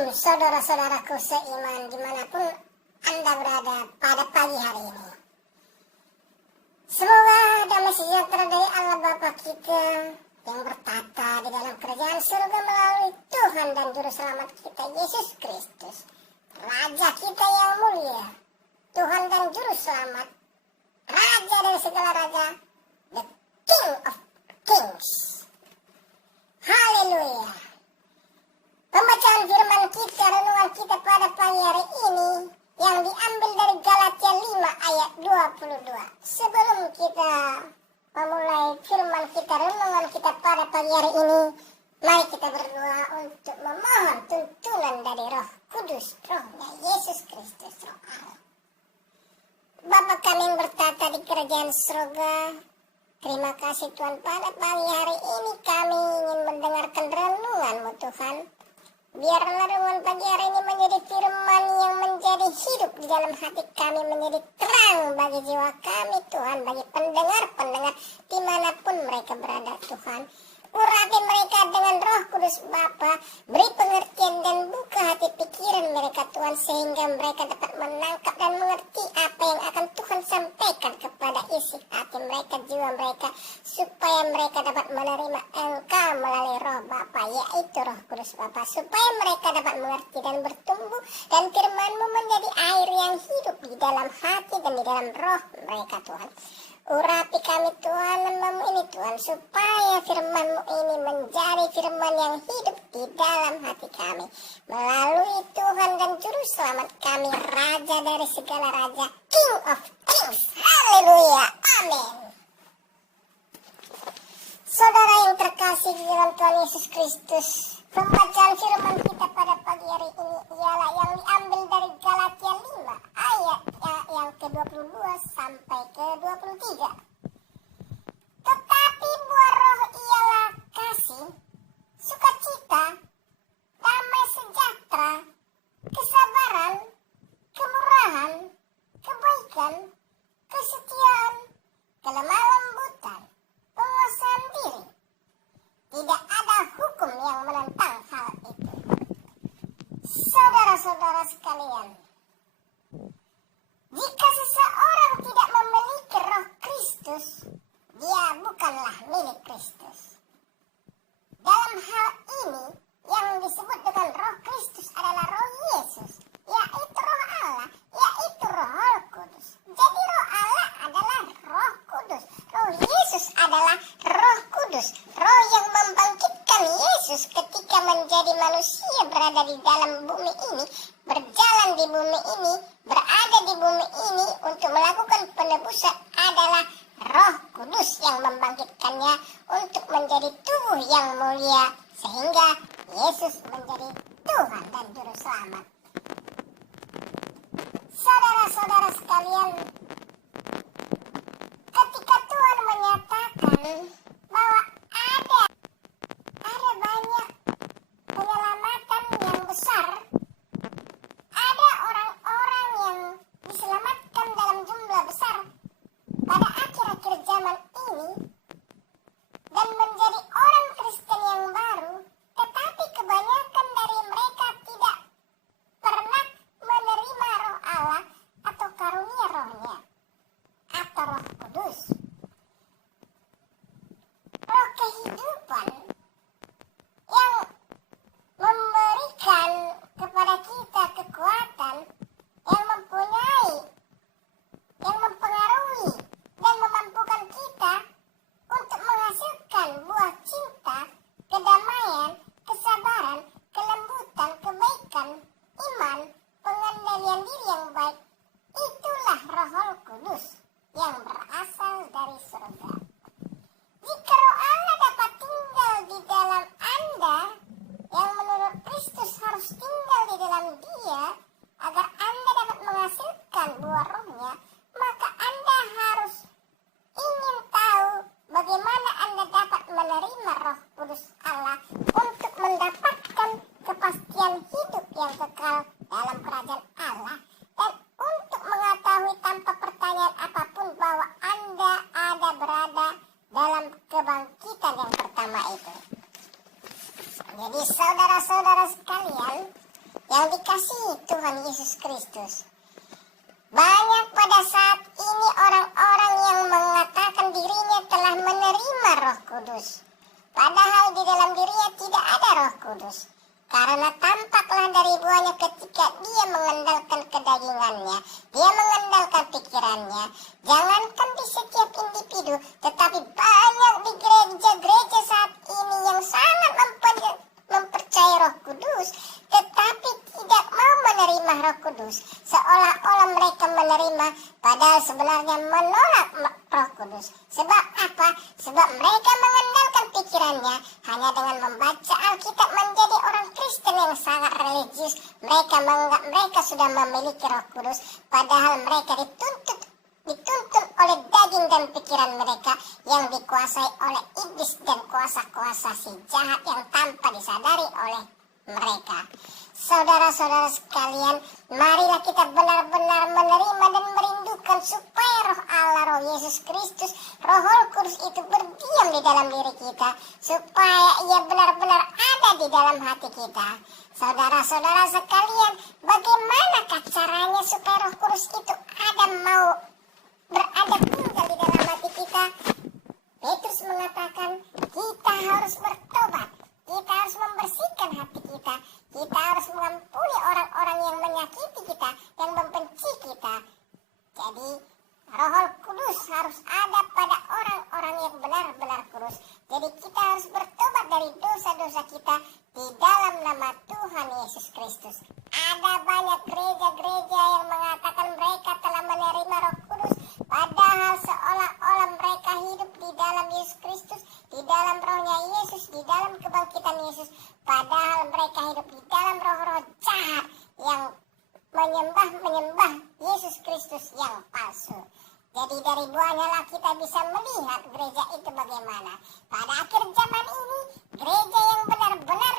Shalom saudara-saudaraku seiman dimanapun Anda berada pada pagi hari ini. Semoga damai sejahtera dari Allah Bapa kita yang bertata di dalam kerajaan surga melalui Tuhan dan Juru Selamat kita Yesus Kristus, Raja kita yang mulia, Tuhan dan Juru Selamat, Raja dari segala raja, the King of Kings. Haleluya. Pembacaan firman kita, renungan kita pada pagi hari ini yang diambil dari Galatia 5 ayat 22. Sebelum kita memulai firman kita, renungan kita pada pagi hari ini, mari kita berdoa untuk memohon tuntunan dari Roh Kudus, Rohnya Yesus Kristus, Roh Allah. Bapa kami yang bertata di kerajaan surga, terima kasih Tuhan, pada pagi hari ini kami ingin mendengarkan renungan-Mu Tuhan. Biarlah renungan pagi hari ini menjadi firman yang menjadi hidup di dalam hati kami, menjadi terang bagi jiwa kami Tuhan, bagi pendengar-pendengar dimanapun mereka berada Tuhan. Urapi mereka dengan Roh Kudus Bapa, beri pengertian dan buka hati pikiran mereka Tuhan, sehingga mereka dapat menangkap dan mengerti apa yang akan Tuhan sampaikan kepada isi hati mereka, jiwa mereka, supaya mereka dapat menerima Engkau melalui Roh Bapa, yaitu Roh Kudus Bapa, supaya mereka dapat mengerti dan bertumbuh, dan firman-Mu menjadi air yang hidup di dalam hati dan di dalam roh mereka Tuhan. Urapi kami Tuhan, hamba-Mu ini Tuhan, supaya firman-Mu ini menjadi firman yang hidup di dalam hati kami, melalui Tuhan dan Juru Selamat kami, Raja dari segala raja, King of Kings. Haleluya, amin. Saudara yang terkasih di dalam Tuhan Yesus Kristus, pembacaan firman kita pada pagi hari ini ialah yang diambil dari Galatia 5 ayat yang ke-22 sampai ke-23. Tetapi buah roh ialah kasih, sukacita, damai sejahtera, kesabaran, kemurahan, kebaikan, kesetiaan, kelemah lembutan, penguasaan diri. Tidak ada hukum yang menentang hal itu. Saudara-saudara sekalian, jika seseorang tidak memiliki Roh Kristus, dia bukanlah milik Kristus. Dalam hal ini, yang disebut dengan Roh Kristus adalah Roh Yesus, yaitu Roh Allah, yaitu Roh Kudus. Jadi Roh Allah adalah Roh Kudus, Roh Yesus adalah Roh Kudus, Roh yang membangkitkan Yesus ketika menjadi manusia, berada di dalam bumi ini, berjalan di bumi ini, berada di bumi ini untuk melakukan penebusan adalah Roh Kudus yang membangkitkannya untuk menjadi tubuh yang mulia, sehingga Yesus menjadi Tuhan dan Juru Selamat. Saudara-saudara sekalian, ketika Tuhan menyatakan bahwa ada banyak penyelamatan yang besar, ada orang-orang yang diselamatkan dalam jumlah besar pada akhir-akhir zaman ini, dan menjadi orang Kristen yang baru, tetapi kebanyakan dari mereka tidak pernah menerima Roh Allah atau karunia Rohnya atau Roh Kudus. yang dikasihi Tuhan Yesus Kristus. Banyak pada saat ini orang-orang yang mengatakan dirinya telah menerima Roh Kudus, padahal di dalam dirinya tidak ada Roh Kudus. Karena tampaklah dari buahnya ketika dia mengandalkan kedagingannya, dia mengandalkan pikirannya. Jangankan di setiap individu, tetapi banyak di gereja-gereja saat ini yang sangat mempercayai Roh Kudus, tetapi tidak mau menerima Roh Kudus. Seolah-olah mereka menerima, padahal sebenarnya menolak Roh Kudus. Sebab apa? Sebab mereka mengandalkan pikirannya. Hanya dengan membaca Alkitab menjadi orang Kristen yang sangat religius, mereka menganggap mereka sudah memiliki Roh Kudus, padahal mereka dituntun oleh daging dan pikiran mereka yang dikuasai oleh iblis dan kuasa-kuasa si jahat yang tanpa disadari oleh mereka. Saudara-saudara sekalian, marilah kita benar-benar menerima dan merindukan supaya Roh Allah, Roh Yesus Kristus, Roh Kudus itu berdiam di dalam diri kita, supaya ia benar-benar ada di dalam hati kita. Saudara-saudara sekalian, bagaimanakah caranya supaya Roh Kudus itu berada tinggal di dalam hati kita? Petrus mengatakan kita harus bertobat, kita harus membersihkan hati kita, kita harus mengampuni orang-orang yang menyakiti kita, yang membenci kita. Jadi Roh Kudus harus ada pada orang-orang yang benar-benar kudus. Jadi kita harus bertobat dari dosa-dosa kita di dalam nama Tuhan Yesus Kristus. Ada banyak gereja-gereja yang mengatakan mereka telah menerima Roh Kudus, padahal seolah-olah mereka hidup di dalam Yesus Kristus, di dalam rohnya Yesus, di dalam kebangkitan Yesus, padahal mereka hidup di dalam roh-roh jahat yang menyembah Yesus Kristus yang palsu. Jadi dari buahnya lah kita bisa melihat gereja itu bagaimana. Pada akhir zaman ini, gereja yang benar-benar